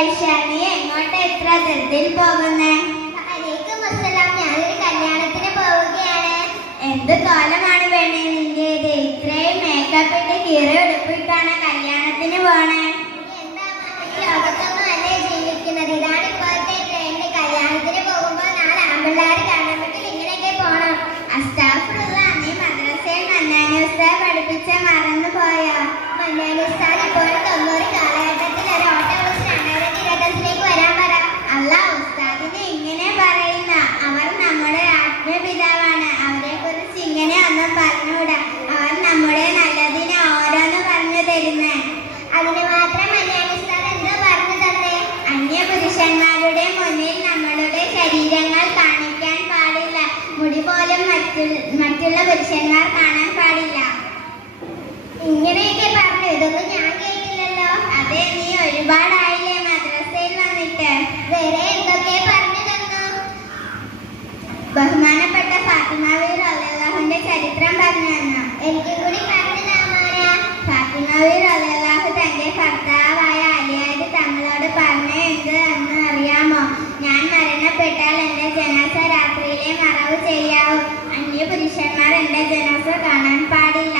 ഐഷ, നീ എങ്ങോട്ട് എത്ര ധൃതിയിൽ പോകുന്നേ? ഞാനൊരു കല്യാണത്തിന് പോവുകയാണ്. എന്ത് കാലമാണ് വേണേ നിന്റേത്? ഇത്രയും മേക്കപ്പ് ഇട്ട് കീറി ഉടുപ്പിട്ടാണ് കല്യാണത്തിന് പോണേ? ലോകത്തൊന്നും അല്ലേ ജീവിക്കുന്നത്. ഇതാണ് ഇപ്പോഴത്തെ ട്രെൻഡ്. കല്യാണത്തിന് പോകുമ്പോൾ 4 ആൺപിള്ളേർ കാണാൻ പറ്റില്ല. ഇങ്ങനെയൊക്കെ പോണം. അസ്താഫുറുല്ലാ, നീ മദ്രസയിൽ മന്നാനി ഉസ്താദ് പഠിപ്പിച്ച മറന്നു പോയോ? മന്നാനി ഉസ്താദ് ഇപ്പോഴും 90 കാലഘട്ടത്തിൽ ഒരു ഓട്ടോ വിളിച്ച് 2025 വരാൻ പറ. അല്ല, ഉസ്താദിനെ ഇങ്ങനെ പറയുന്ന, അവർ നമ്മുടെ ആത്മപിതാവാണ്. അവരെ കുറിച്ച് ഇങ്ങനെ ഒന്നും പറഞ്ഞുകൂടാ. അവർ നമ്മുടെ നല്ലതിന് ഓരോന്ന് പറഞ്ഞു തരുന്നേ. അതിന് മാത്രം മന്നാനി ഉസ്താദ് എന്താ പറഞ്ഞു തന്നെ? അന്യപുരുഷന്മാരുടെ മുന്നിൽ നമ്മളുടെ ശരീരങ്ങൾ കാണിക്കാൻ പാടില്ല. മുടി പോലും മറ്റുള്ള പുരുഷന്മാർ കാണാൻ പാടില്ല. ഇങ്ങനെയൊക്കെ പറഞ്ഞു. ഇതൊന്നും ഞാൻ കേട്ടില്ലല്ലോ. അതെ, നീ ഒരുപാടായില്ലേ മദ്രസയിൽ വന്നിട്ട്? വേറെ എന്തൊക്കെ പറഞ്ഞു തന്നു? ബഹുമാനപ്പെട്ട ഫാത്തിമ വീർ റളിയല്ലാഹുവിന്റെ ചരിത്രം പറഞ്ഞു തന്നു. എനിക്ക് കൂടി പറഞ്ഞു താമാര. ഫാത്തിമ വീർ റളിയല്ലാഹു തന്റെ ഭർത്താവായ അലിയാര് തങ്ങളോട് പറഞ്ഞ എന്ത് എന്ന് അറിയാമോ? ഞാൻ മരണപ്പെട്ടാൽ എന്റെ ജനാസ രാത്രിയിലെ മറവ് ചെയ്യാവൂ. അന്യ പുരുഷന്മാർ എന്റെ ജനാസ കാണാൻ പാടില്ല.